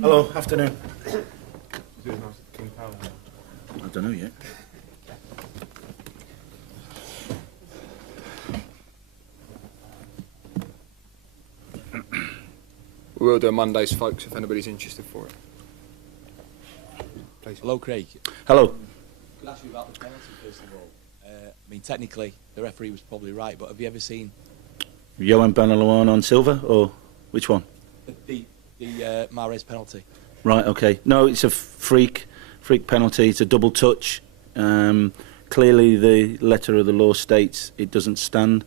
Hello, afternoon. I don't know yet. We will do Mondays, folks, if anybody's interested for it. Please. Hello, Craig. Hello. Could I ask you about the penalty first of all? I mean, technically, the referee was probably right, but have you ever seen Johan Benalawan on Silva, or which one? the Mahrez penalty? Right, okay. No, it's a freak penalty. It's a double touch. Clearly, the letter of the law states it doesn't stand.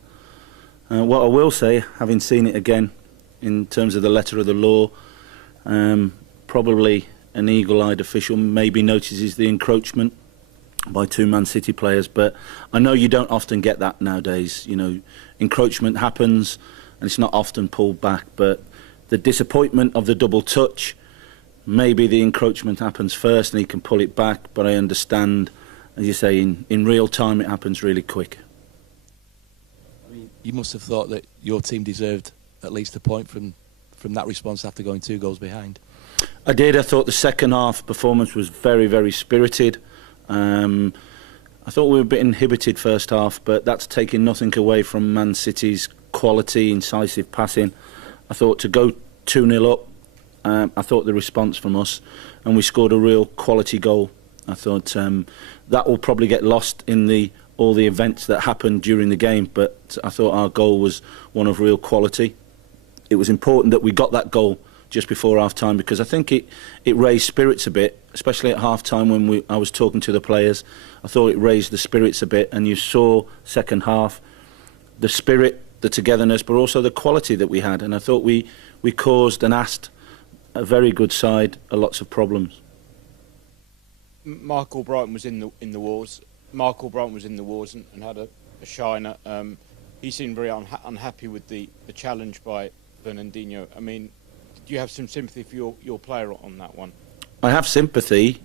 What I will say, having seen it again, in terms of the letter of the law, probably an eagle-eyed official maybe notices the encroachment by two Man City players, but I know you don't often get that nowadays. You know, encroachment happens and it's not often pulled back, but the disappointment of the double touch, maybe the encroachment happens first and he can pull it back, but I understand, as you say, in real time it happens really quick. I mean, you must have thought that your team deserved at least a point from that response after going 2 goals behind. I did. I thought the second half performance was very, very spirited. I thought we were a bit inhibited first half, but that's taking nothing away from Man City's quality, incisive passing. I thought to go 2-0 up, I thought the response from us, and we scored a real quality goal. I thought that will probably get lost in all the events that happened during the game, but I thought our goal was one of real quality. It was important that we got that goal just before half-time, because I think it raised spirits a bit, especially at half-time when I was talking to the players. I thought it raised the spirits a bit, and you saw second half the spirit, the togetherness, but also the quality that we had. And I thought we caused and asked a very good side lots of problems. Mark Albrighton was in the wars. Mark Albrighton was in the wars and had a shiner. He seemed very unhappy with the challenge by Fernandinho. I mean, do you have some sympathy for your player on that one? I have sympathy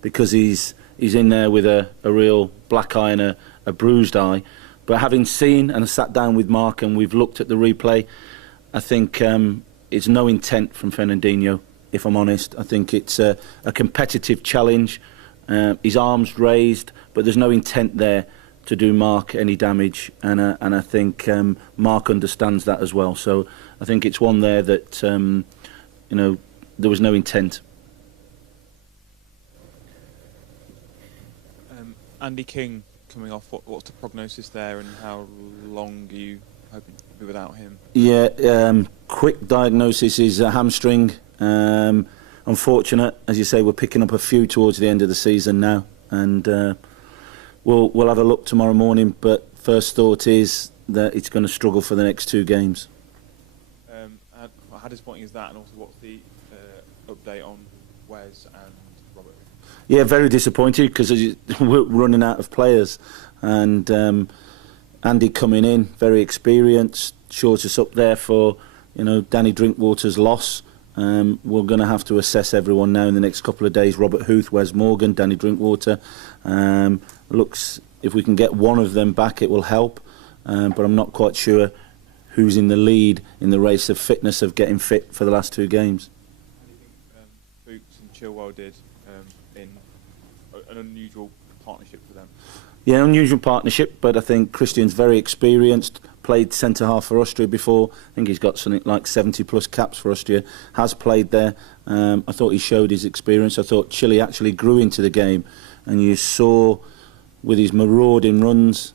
because he's in there with a real black eye and a bruised eye. But having seen and sat down with Mark and we've looked at the replay, I think it's no intent from Fernandinho, if I'm honest. I think it's a competitive challenge. His arms raised, but there's no intent there to do Mark any damage. And I think Mark understands that as well. So I think it's one there that, there was no intent. Andy King coming off, what's the prognosis there and how long are you hoping to be without him? Yeah, quick diagnosis is a hamstring. Unfortunate, as you say, we're picking up a few towards the end of the season now, and we'll have a look tomorrow morning, but first thought is that it's going to struggle for the next 2 games. How disappointing is that, and also what's the update on Wes and Robert? Yeah, very disappointed because we're running out of players, and Andy coming in, very experienced, shorts us up there for Danny Drinkwater's loss. We're going to have to assess everyone now in the next couple of days. Robert Huth, Wes Morgan, Danny Drinkwater. Looks, if we can get one of them back, it will help, but I'm not quite sure who's in the lead in the race of fitness of getting fit for the last 2 games. How do you think Fuchs and Chilwell did in an unusual partnership for them? Yeah, unusual partnership, but I think Christian's very experienced, played centre-half for Austria before. I think he's got something like 70-plus caps for Austria, has played there. I thought he showed his experience. I thought Chile actually grew into the game, and you saw with his marauding runs,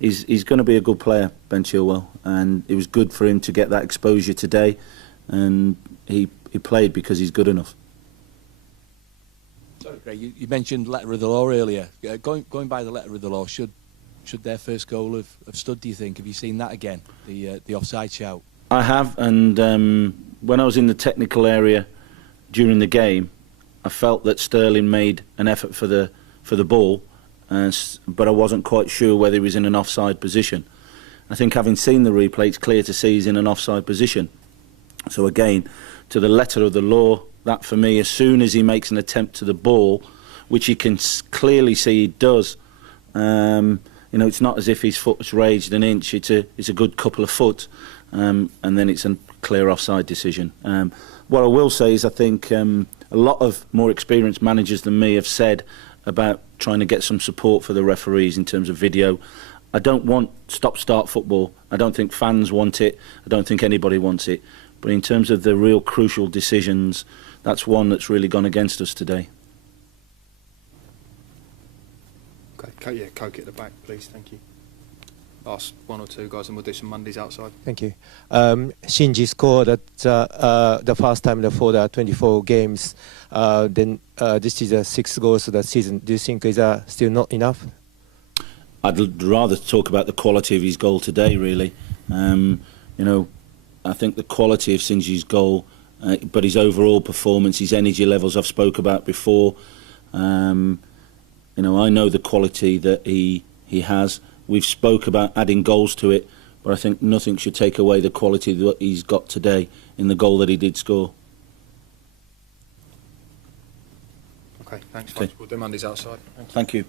he's going to be a good player, Ben Chilwell, and it was good for him to get that exposure today, and he played because he's good enough. Sorry, Craig, you mentioned letter of the law earlier. Going by the letter of the law, should their first goal have stood, do you think? Have you seen that again, the offside shout? I have, and when I was in the technical area during the game, I felt that Sterling made an effort for the ball, but I wasn't quite sure whether he was in an offside position. I think having seen the replay, it's clear to see he's in an offside position. So again, to the letter of the law, that for me, as soon as he makes an attempt to the ball, which you can clearly see he does, You know, it's not as if his foot's raised an inch. It's a good couple of foot, and then it's a clear offside decision. What I will say is I think a lot of more experienced managers than me have said about trying to get some support for the referees in terms of video. I don't want stop-start football. I don't think fans want it. I don't think anybody wants it. But in terms of the real crucial decisions, that's one that's really gone against us today. Okay, yeah, Coke at the back, please. Thank you. Last one or two, guys, and we'll do some Mondays outside. Thank you. Shinji scored at the first time for the 24 games. Then this is the 6 goals of the season. Do you think is still not enough? I'd rather talk about the quality of his goal today, really. You know, I think the quality of Shinji's goal, but his overall performance, his energy levels I've spoke about before. You know, I know the quality that he has. We've spoke about adding goals to it, but I think nothing should take away the quality that he's got today in the goal that he did score. Okay, thanks. Okay. We'll do Mondays outside. Thank you.